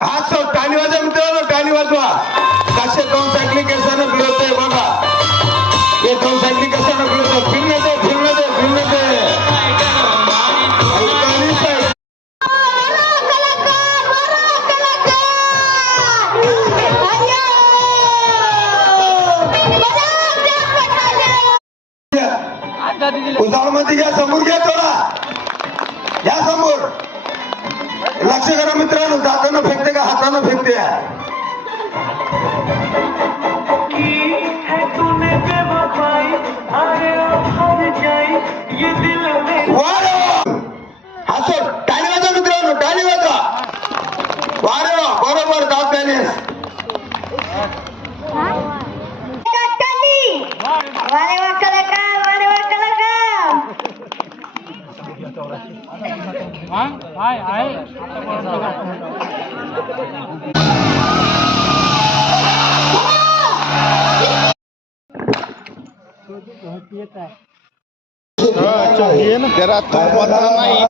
हात सो टाळी वाजवा मित्रांनो, टाळी वाजवा. कसे दोन सायकली कशानं फिरवतोय बघा. हे दोन सायकली कशानं फिरवतोय. फिरणं दे, फिरणं दे, फिरणं दे. उजाळमध्ये घ्या, समोर घ्या, थोडा या समोर. लक्ष करा मित्रांनो, जाताना फेकते का हातानं फेकते. हसो टाळी वाजवा मित्रांनो, टाळी वाजवा. वारे वा, बरोबर दाब बॅलेन्स. तेरा तो पता नहीं